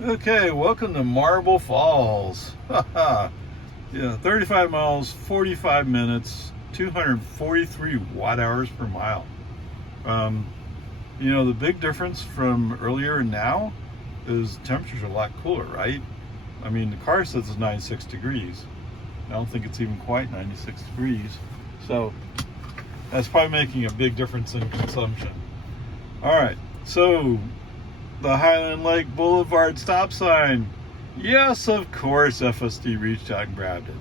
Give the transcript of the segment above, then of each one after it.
Okay, welcome to Marble Falls. Yeah, 35 miles, 45 minutes, 243 watt hours per mile. Um, the big difference from earlier and now is temperatures are a lot cooler, right? I mean, the car says it's 96 degrees. I don't think it's even quite 96 degrees. So that's probably making a big difference in consumption. All right, so the Highland Lake Boulevard stop sign. Yes, of course, FSD reached out and grabbed it.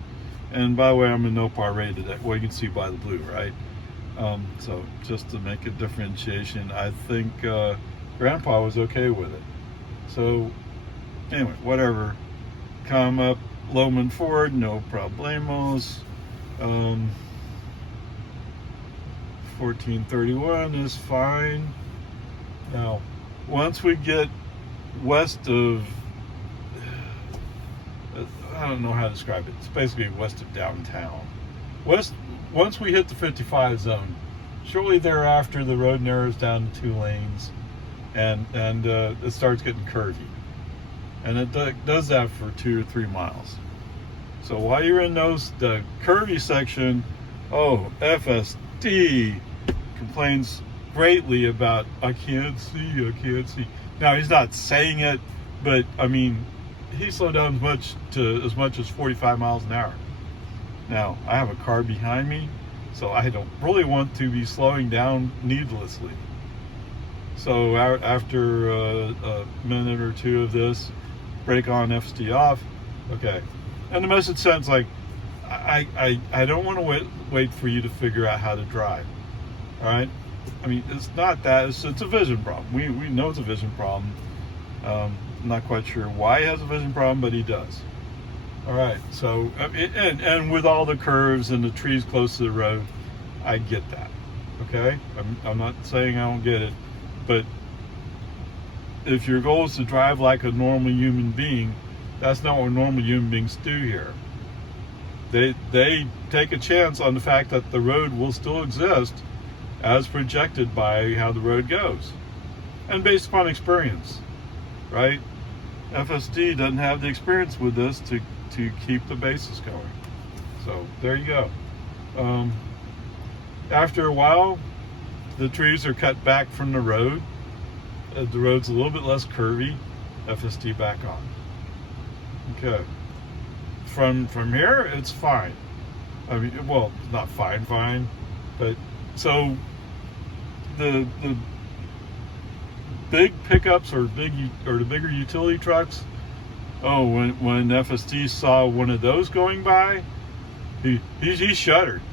And by the way, I'm in OpaRay today. Well, you can see by the blue, right? So just to make a differentiation, I think Grandpa was okay with it. So anyway, whatever. Come up Lowman Ford, no problemos. 1431 is fine. Now, once we get west of, I don't know how to describe it. It's basically west of downtown. Once we hit the 55 zone, shortly thereafter, the road narrows down to 2 lanes, and it starts getting curvy. And it does that for 2 or 3 miles. So while you're in the curvy section, FSD complains greatly about I can't see. Now he's not saying it, but I mean he slowed down as much as 45 miles an hour. Now I have a car behind me, so I don't really want to be slowing down needlessly. So after a minute or two of this, brake on, FSD off. Okay, and the message sounds like I don't want to wait for you to figure out how to drive. All right. I mean, it's not that. It's a vision problem. We know it's a vision problem. I'm not quite sure why he has a vision problem, but he does. All right. So, and with all the curves and the trees close to the road, I get that. Okay. I'm not saying I don't get it, but if your goal is to drive like a normal human being, that's not what normal human beings do here. They take a chance on the fact that the road will still exist as projected by how the road goes and based upon experience, right? FSD doesn't have the experience with this to keep the basis going. So there you go. After a while, the trees are cut back from the road. The road's a little bit less curvy. FSD back on. Okay. From here, it's fine. I mean, well, not fine, but so the big pickups or the bigger utility trucks. When FSD saw one of those going by, he shuddered.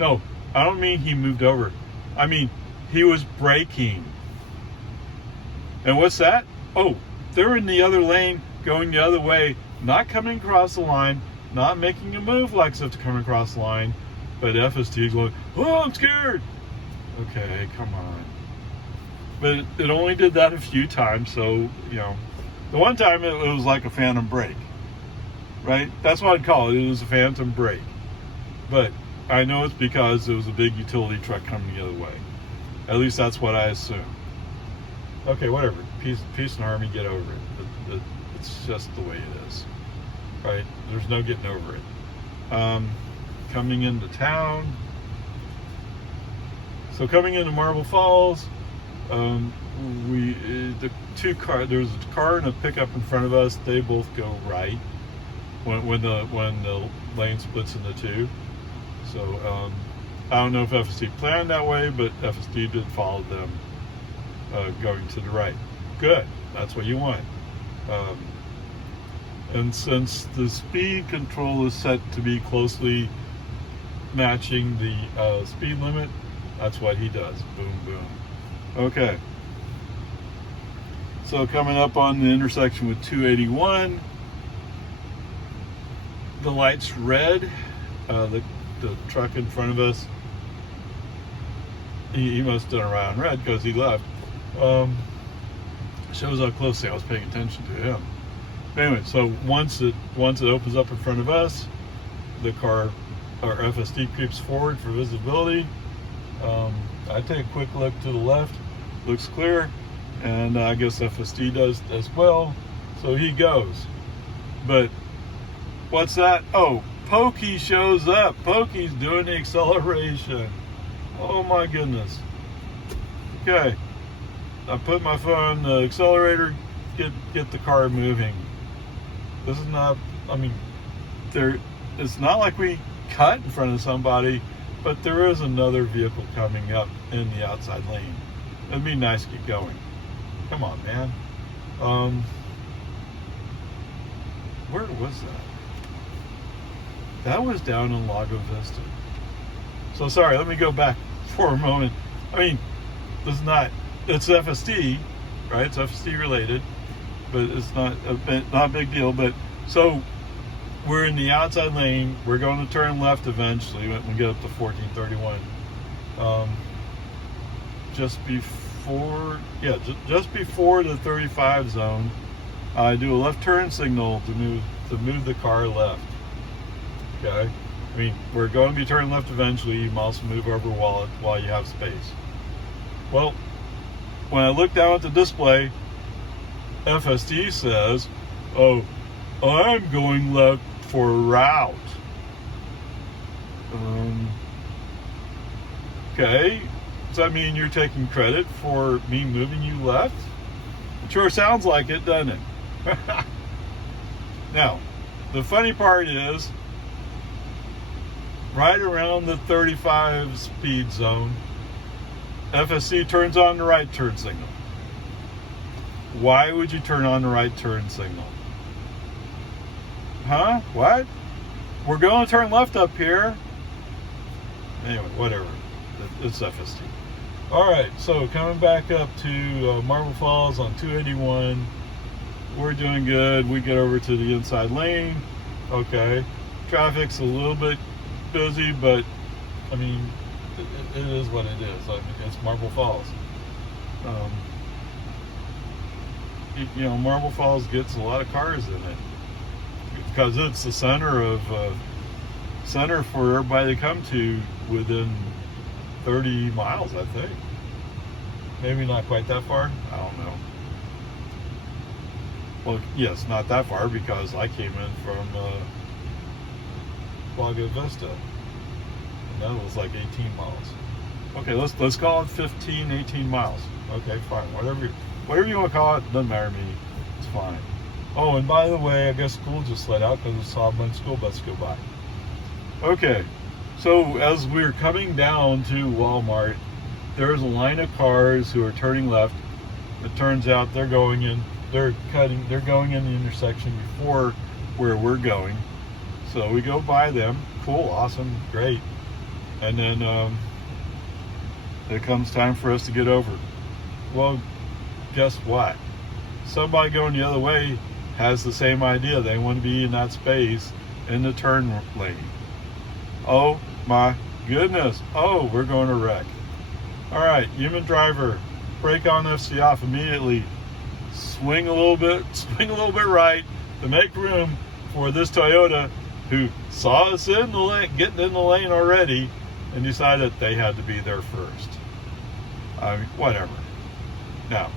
No, I don't mean he moved over. I mean he was braking. And what's that? Oh, they're in the other lane, going the other way, not coming across the line, not making a move like as if to come across the line. But FSD is going, I'm scared. Okay, come on. But it only did that a few times, so, the one time it was like a phantom brake, right? That's what I'd call it. It was a phantom brake. But I know it's because there was a big utility truck coming the other way. At least that's what I assume. Okay, whatever. Peace and harmony, get over it. It's just the way it is, right? There's no getting over it. Coming into town. So coming into Marble Falls, there's a car and a pickup in front of us. They both go right when the lane splits into 2. So I don't know if FSD planned that way, but FSD did follow them going to the right. Good, that's what you want. And since the speed control is set to be closely matching the speed limit, that's what he does. Boom, boom. Okay. So coming up on the intersection with 281, the light's red. The truck in front of us, he must have done around red because he left. Shows how closely I was paying attention to him. Anyway, so once it opens up in front of us, the car, or FSD, creeps forward for visibility. I take a quick look to the left, looks clear, and I guess FSD does as well. So he goes. But what's that? Oh, Pokey shows up. Pokey's doing the acceleration. Oh my goodness. Okay. I put my foot on the accelerator, get the car moving. This is not, I mean, it's not like we cut in front of somebody, but there is another vehicle coming up in the outside lane. It'd be nice to get going. Come on, man. Where was that? That was down in Lago Vista. So sorry, let me go back for a moment. I mean, it's FSD, right? It's FSD related, but it's not a big deal. But so we're in the outside lane. We're going to turn left eventually when we get up to 1431. Just before the 35 zone, I do a left turn signal to move the car left. Okay, I mean, we're going to be turning left eventually. You can also move over while you have space. Well, when I look down at the display, FSD says, "Oh, I'm going left for a route." Okay, does that mean you're taking credit for me moving you left? It sure sounds like it, doesn't it? Now, the funny part is, right around the 35 speed zone, FSD turns on the right turn signal. Why would you turn on the right turn signal? Huh? What? We're going to turn left up here. Anyway, whatever. It's FSD. Alright, so coming back up to Marble Falls on 281. We're doing good. We get over to the inside lane. Okay. Traffic's a little bit busy, but I mean, it is what it is. I mean, it's Marble Falls. Marble Falls gets a lot of cars in it because it's the center for everybody to come to within 30 miles, I think. Maybe not quite that far. I don't know. Well, yes, not that far because I came in from Lago Vista. And that was like 18 miles. Okay, let's call it 15, 18 miles. Okay, fine. Whatever you want to call it, doesn't matter to me. It's fine. Oh, and by the way, I guess school just let out because I saw a bunch of school buses go by. Okay, so as we're coming down to Walmart, there's a line of cars who are turning left. It turns out they're going in the intersection before where we're going. So we go by them. Cool, awesome, great. And then it comes time for us to get over. Well, guess what? Somebody going the other way has the same idea. They want to be in that space in the turn lane. Oh my goodness. Oh, we're going to wreck. All right, human driver, brake on FSD off immediately. Swing a little bit right to make room for this Toyota who saw us in the lane, getting in the lane already, and decided they had to be there first. I mean, whatever. Now,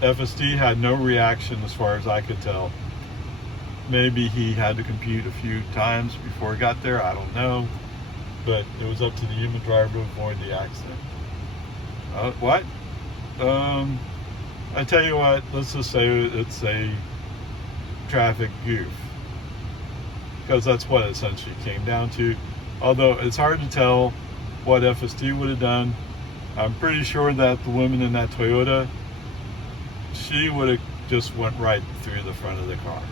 FSD had no reaction as far as I could tell. Maybe he had to compute a few times before he got there, I don't know. But it was up to the human driver to avoid the accident. What? I tell you what, let's just say it's a traffic goof. Because that's what it essentially came down to. Although it's hard to tell what FSD would have done. I'm pretty sure that the woman in that Toyota, she would have just went right through the front of the car.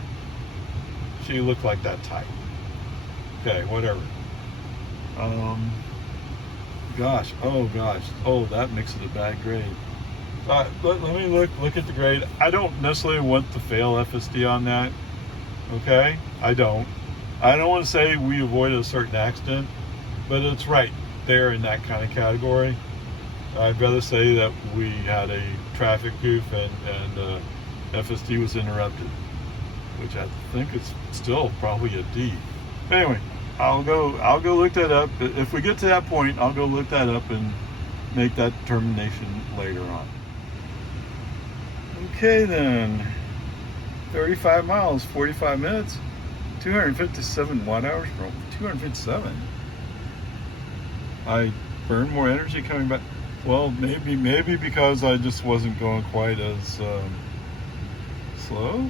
She looked like that type. Okay, whatever. Gosh, oh, that makes it a bad grade. Let me look at the grade. I don't necessarily want to fail FSD on that. Okay, I don't want to say we avoided a certain accident, but it's right there in that kind of category. I'd rather say that we had a traffic goof and FSD was interrupted, which I think it's still probably a D. Anyway, I'll go look that up. If we get to that point, I'll go look that up and make that determination later on. Okay then. 35 miles, 45 minutes, 257 watt hours, bro. 257. I burned more energy coming back. Well, maybe because I just wasn't going quite as slow.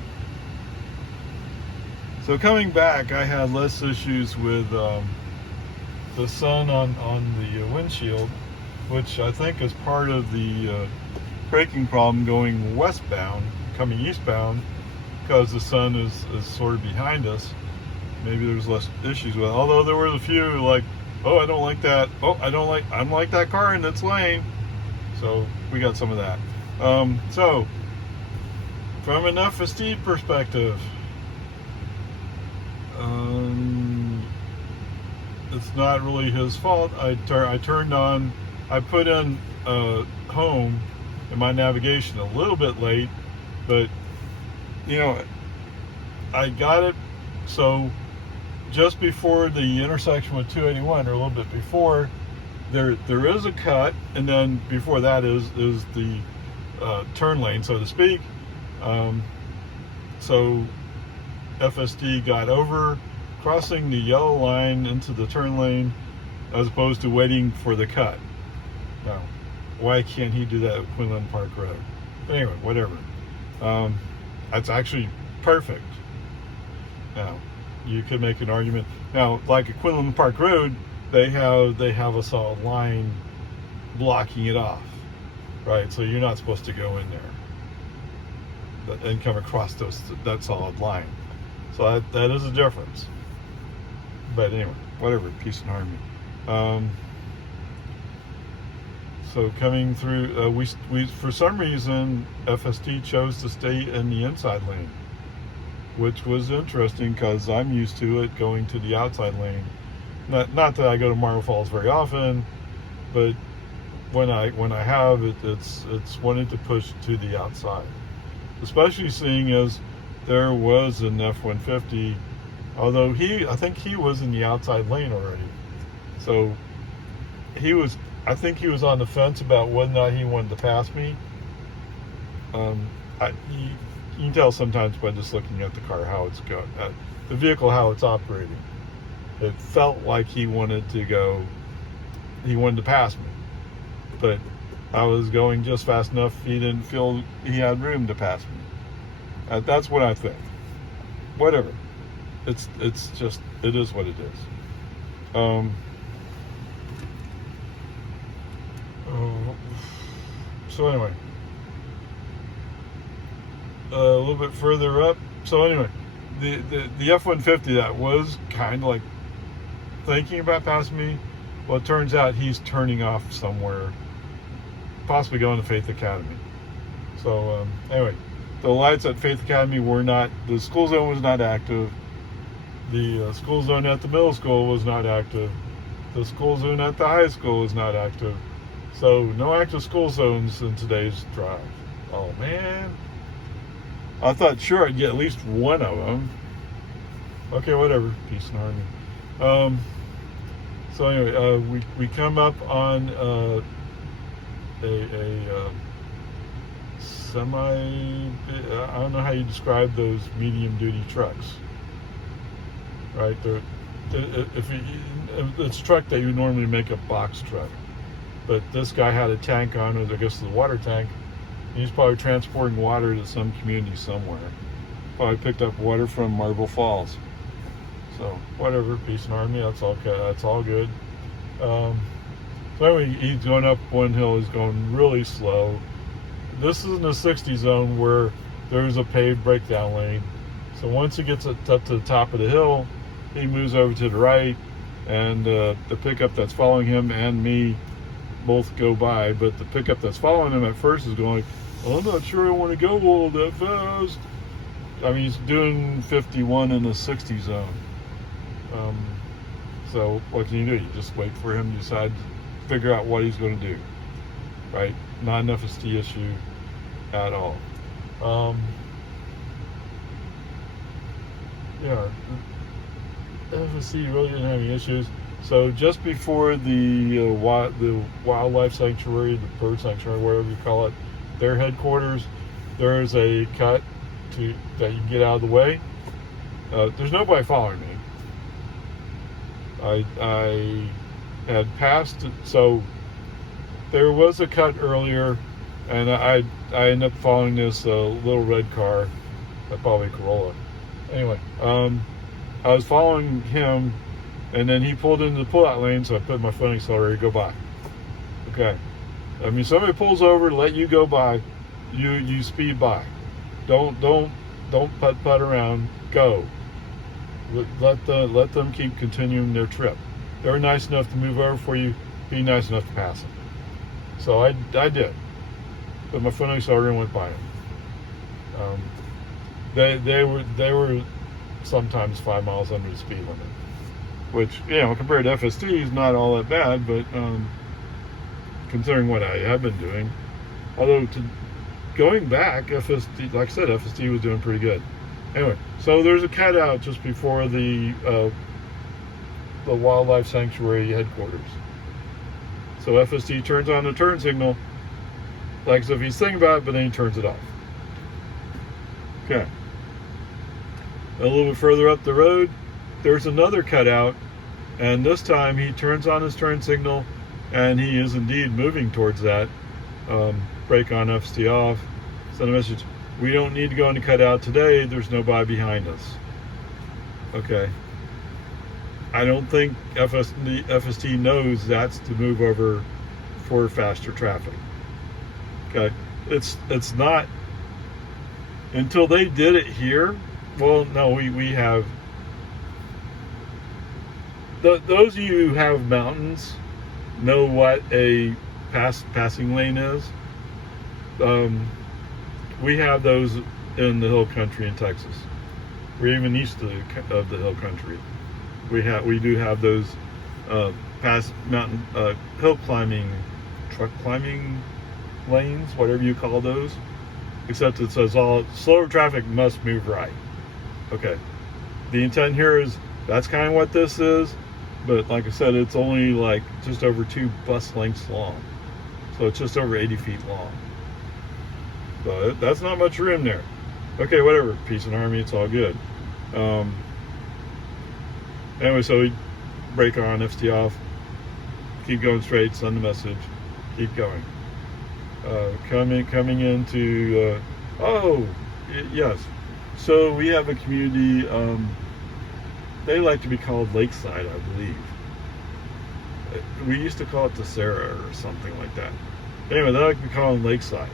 So coming back, I had less issues with the sun on the windshield, which I think is part of the braking problem going westbound, coming eastbound, because the sun is sort of behind us. Maybe there's less issues with it. Although there were a few like, oh, I don't like that. Oh, I don't like that car in its lane. So we got some of that. So from an FSD perspective, it's not really his fault. I turned on, I put in home in my navigation a little bit late, but I got it. So just before the intersection with 281, or a little bit before, there is a cut, and then before that is the turn lane, so to speak. So FSD got over, crossing the yellow line into the turn lane, as opposed to waiting for the cut. Now, why can't he do that at Quinlan Park Road? But anyway, whatever. That's actually perfect. Now, you could make an argument. Now, like at Quinlan Park Road, they have a solid line blocking it off, right? So you're not supposed to go in there and come across that solid line. So that is a difference. But anyway, whatever, peace and harmony. So coming through, we for some reason FSD chose to stay in the inside lane, which was interesting because I'm used to it going to the outside lane. Not that I go to Marble Falls very often, but when I have it's wanted to push to the outside, especially seeing as there was an F-150, although I think he was in the outside lane already. So I think he was on the fence about whether or not he wanted to pass me. You can tell sometimes by just looking at the car how it's going, the vehicle, how it's operating. It felt like he wanted to pass me, but I was going just fast enough. He didn't feel he had room to pass me. That's what I think. Whatever. It's just, it is what it is. So anyway, a little bit further up. So anyway, the F-150 that was kind of like thinking about passing me. Well, it turns out he's turning off somewhere, possibly going to Faith Academy. So anyway, the lights at Faith Academy were not, the school zone was not active. The school zone at the middle school was not active. The school zone at the high school was not active. So no active school zones in today's drive. Oh man. I thought sure I'd get at least one of them. Okay, whatever. Peace and harmony. So anyway, we come up on a semi, I don't know how you describe those medium duty trucks, right? It's a truck that you normally make a box truck, but this guy had a tank on it, I guess the water tank. He's probably transporting water to some community somewhere. Probably picked up water from Marble Falls. So whatever, peace and harmony. That's all. That's all good. So anyway, he's going up one hill. He's going really slow. This is in the 60 zone where there's a paved breakdown lane. So once he gets up to the top of the hill, he moves over to the right, and the pickup that's following him and me both go by. But the pickup that's following him at first is going, well, I'm not sure I want to go all that fast. I mean, he's doing 51 in the 60 zone. So what can you do? You just wait for him to decide, figure out what he's going to do, right? Not an FSD issue at all. Yeah, FSD really didn't have any issues. So just before the wildlife sanctuary, the bird sanctuary, whatever you call it, their headquarters, there's a cut. that you can get out of the way. There's nobody following me. I had passed, so there was a cut earlier, and I ended up following this little red car, probably a Corolla. Anyway, I was following him, and then he pulled into the pullout lane, so I put my foot on the accelerator to go by. Okay. I mean, somebody pulls over to let you go by, you speed by. Don't putt around. Go. Let them keep continuing their trip. They were nice enough to move over for you. Be nice enough to pass them. So I did. Put my foot on the accelerator and went by them. They were sometimes 5 miles under the speed limit, which, compared to FSD is not all that bad, but considering what I have been doing, although going back, FSD, like I said, FSD was doing pretty good. Anyway, so there's a cutout just before the wildlife sanctuary headquarters. So FSD turns on the turn signal, like as if he's thinking about it, but then he turns it off. Okay. A little bit further up the road, there's another cutout, and this time he turns on his turn signal, and he is indeed moving towards that. Brake on, FSD off, send a message. We don't need to go into cutout today. There's nobody behind us. Okay. I don't think FSD knows that's to move over for faster traffic. Okay. It's not until they did it here. Well, no, we have those of you who have mountains know what a passing lane is. We have those in the hill country in Texas. We're even east of the hill country. We do have those past mountain hill climbing, truck climbing lanes, whatever you call those. Except it says all slower traffic must move right. Okay. The intent here is that's kind of what this is, but like I said, it's only like just over 2 bus lengths long, so it's just over 80 feet long. So that's not much room there. Okay, whatever. Peace and harmony. It's all good. Anyway, so we brake on, FSD off, keep going straight, send the message, keep going. Coming into yes. So we have a community. They like to be called Lakeside, I believe. We used to call it Tessera or something like that. Anyway, they like to be called Lakeside.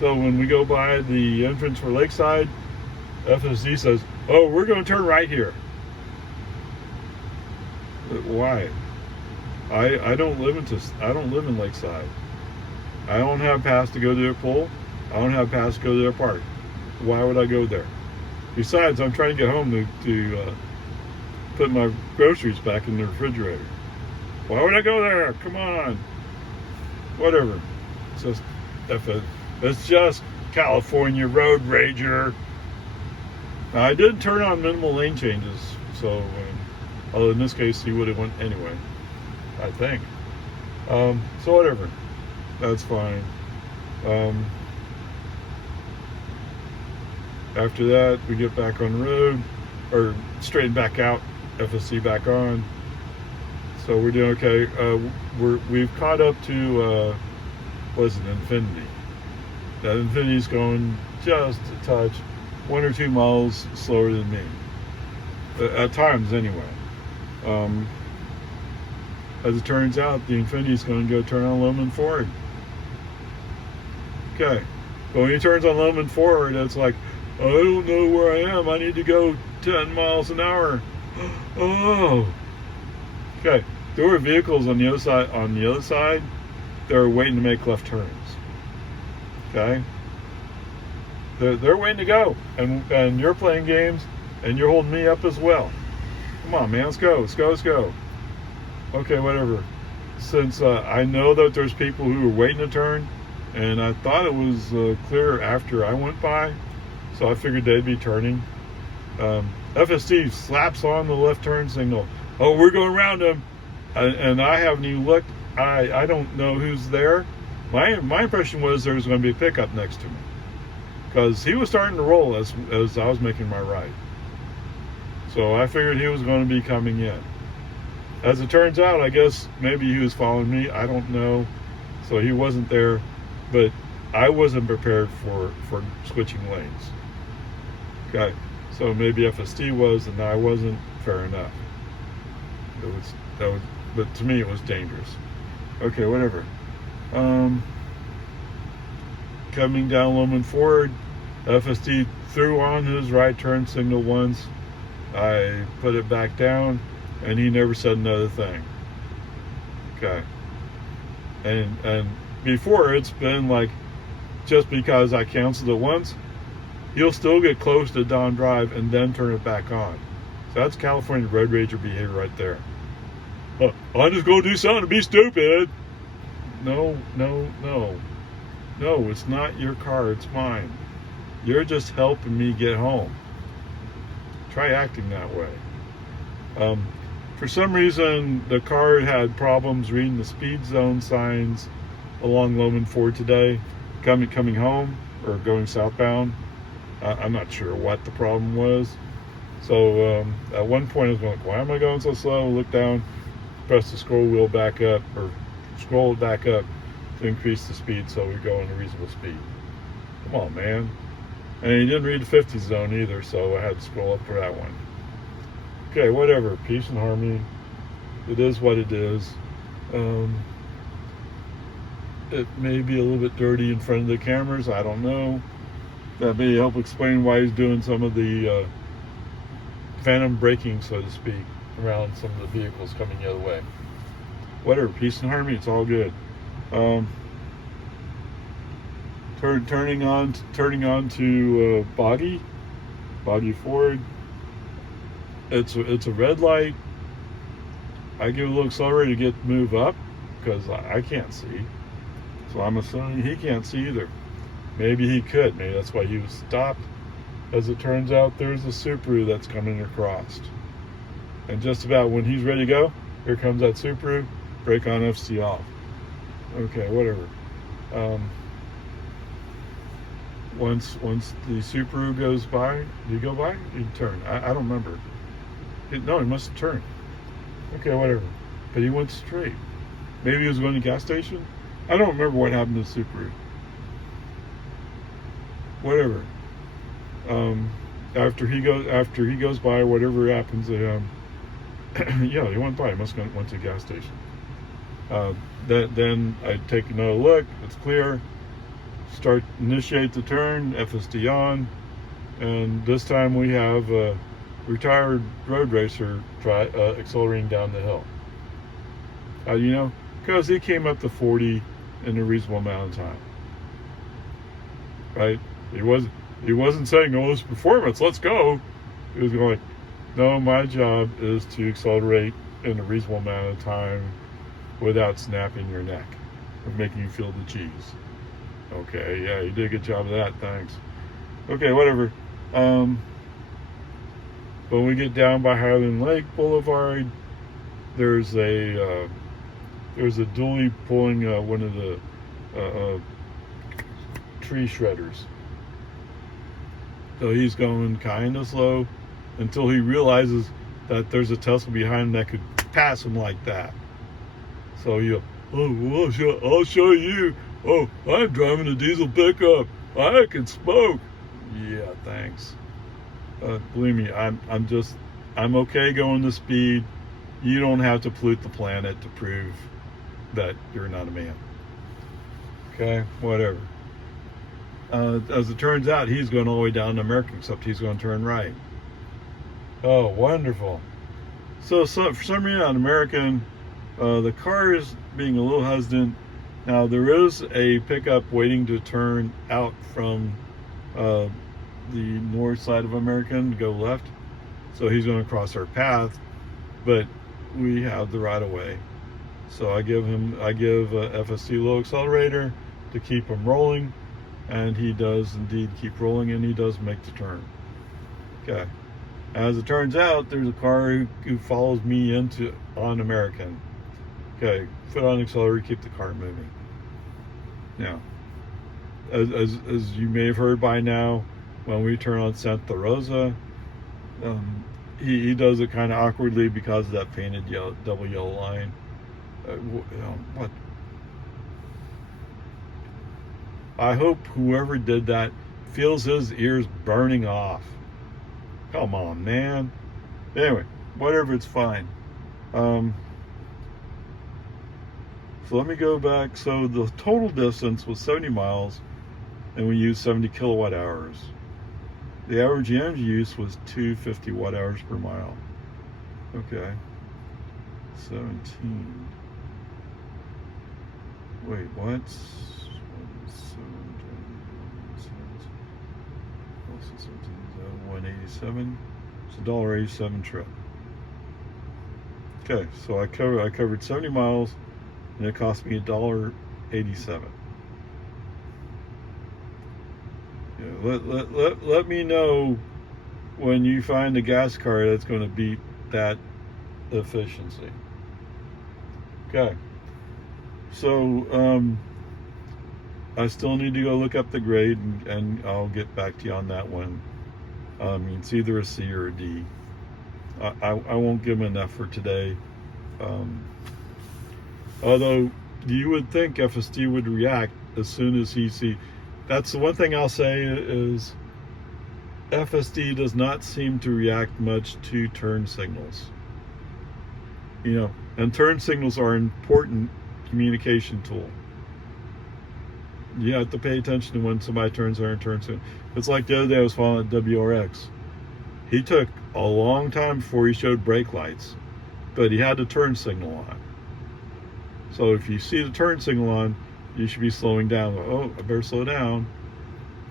So when we go by the entrance for Lakeside, FSD says, "Oh, we're going to turn right here." Why? I don't live in Lakeside. I don't have pass to go to their pool. I don't have pass to go to their park. Why would I go there? Besides, I'm trying to get home to put my groceries back in the refrigerator. Why would I go there? Come on. Whatever. It's just California road rager. Now, I did turn on minimal lane changes, so although in this case he would have went anyway, I think. So whatever. That's fine. After that, we get back on the road, or straighten back out, FSD back on. So we're doing okay. We've caught up to Infinity. That Infinity's going just a touch, 1 or 2 miles slower than me, at times anyway. As it turns out, the Infinity's going to go turn on Loman Ford. Okay, but when he turns on Loman Ford, it's like, I don't know where I am. I need to go 10 miles an hour. Oh. Okay. There were vehicles on the other side. That are waiting to make left turns. Okay. They're waiting to go, and you're playing games, and you're holding me up as well. Come on, man. Let's go. Okay, whatever. Since I know that there's people who are waiting to turn, and I thought it was clear after I went by. So I figured they'd be turning. FSD slaps on the left turn signal. Oh, we're going around them. And I haven't even looked. I don't know who's there. My impression was there was going to be a pickup next to me. because he was starting to roll as I was making my right. So I figured he was going to be coming in. As it turns out, I guess maybe he was following me. I don't know. So he wasn't there, but I wasn't prepared for switching lanes. Okay, so maybe FSD was, and I wasn't. Fair enough. But to me it was dangerous. Okay, whatever. Coming down Loman Ford, FSD threw on his right turn signal once. I put it back down, and he never said another thing. Okay. And before, it's been like, just because I canceled it once, he'll still get close to Don Drive and then turn it back on. So that's California road rager behavior right there. I'm just going to do something to be stupid. No, it's not your car, it's mine. You're just helping me get home. Try acting that way. For some reason, the car had problems reading the speed zone signs along Loman Ford today, coming home or going southbound. I'm not sure what the problem was. So at one point I was going, why am I going so slow? Look down, press the scroll wheel back up, or scroll it back up to increase the speed so we go in a reasonable speed. Come on, man. And he didn't read the 50 zone either, so I had to scroll up for that one. Okay, whatever. Peace and harmony. It is what it is. It may be a little bit dirty in front of the cameras. I don't know. That may help explain why he's doing some of the phantom braking, so to speak, around some of the vehicles coming the other way. Whatever, peace and harmony, it's all good. Turning on to Boggy Ford. It's a red light. I give a little accelerator to get move up because I can't see, so I'm assuming he can't see either. Maybe he could. Maybe that's why he was stopped. As it turns out, there's a Subaru that's coming across. And just about when he's ready to go, here comes that Subaru, brake on, FSD off. Okay, whatever. Once the Subaru goes by, did he go by? He turned. I don't remember. No, he must have turned. Okay, whatever. But he went straight. Maybe he was going to the gas station? I don't remember what happened to the Subaru. Whatever. After he goes by, whatever happens to him, yeah, he went by. He must have went to the gas station. Then I take another look. It's clear. Initiate the turn. FSD on, and this time we have a retired road racer accelerating down the hill. How do you know? Because he came up to 40 in a reasonable amount of time. Right? He wasn't saying, "Oh, this performance, let's go." He was going, "No, my job is to accelerate in a reasonable amount of time without snapping your neck or making you feel the cheese." Okay, yeah, you did a good job of that. Thanks. Okay, whatever. When we get down by Highland Lake Boulevard, there's a dually pulling one of the tree shredders. So he's going kind of slow until he realizes that there's a Tesla behind him that could pass him like that. So I'll show you. Oh, I'm driving a diesel pickup. I can smoke. Yeah, thanks. Believe me, I'm okay going this speed. You don't have to pollute the planet to prove that you're not a man. Okay, whatever. As it turns out, he's going all the way down to American, except he's going to turn right. Oh, wonderful. So for some reason on American, the car is being a little hesitant. Now, there is a pickup waiting to turn out from the north side of American to go left. So he's going to cross our path, but we have the right of way. So I give FSD low accelerator to keep him rolling, and he does indeed keep rolling, and he does make the turn. Okay. As it turns out, there's a car who follows me on American. Okay, foot on accelerator, keep the car moving. Now, as you may have heard by now, when we turn on Santa Rosa, he does it kind of awkwardly because of that painted double yellow line. What? I hope whoever did that feels his ears burning off. Come on, man. Anyway, whatever, it's fine. So let me go back. So the total distance was 70 miles, and we used 70 kilowatt hours. The average energy use was 250 watt hours per mile. Okay. 17. Wait, what? 187. It's $1.87 trip. Okay, so I covered 70 miles, and it cost me $1.87. Let me know when you find a gas car that's going to beat that efficiency. Okay. So I still need to go look up the grade, and I'll get back to you on that one. It's either a C or a D. I won't give him enough for today. Although you would think FSD would react as soon as he sees. That's the one thing I'll say is FSD does not seem to react much to turn signals. And turn signals are an important communication tool. You have to pay attention to when somebody turns on a turn signal. It's like the other day I was following at WRX. He took a long time before he showed brake lights, but he had the turn signal on. So if you see the turn signal on, you should be slowing down. Oh, I better slow down.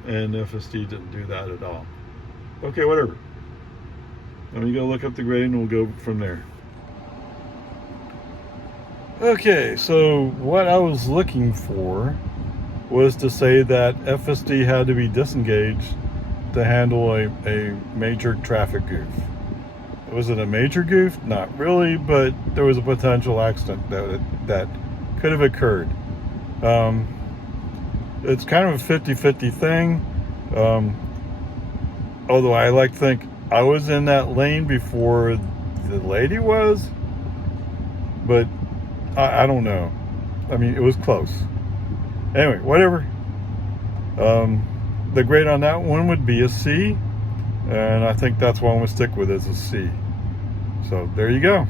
And FSD didn't do that at all. Okay, whatever. Let me go look up the grade and we'll go from there. Okay, so what I was looking for was to say that FSD had to be disengaged to handle a major traffic goof. Was it a major goof? Not really, but there was a potential accident that could have occurred. It's kind of a 50-50 thing. Although I like to think I was in that lane before the lady was, but I don't know. I mean, it was close. Anyway, whatever. The grade on that one would be a C, and I think that's what I'm going to stick with, as a C. So there you go.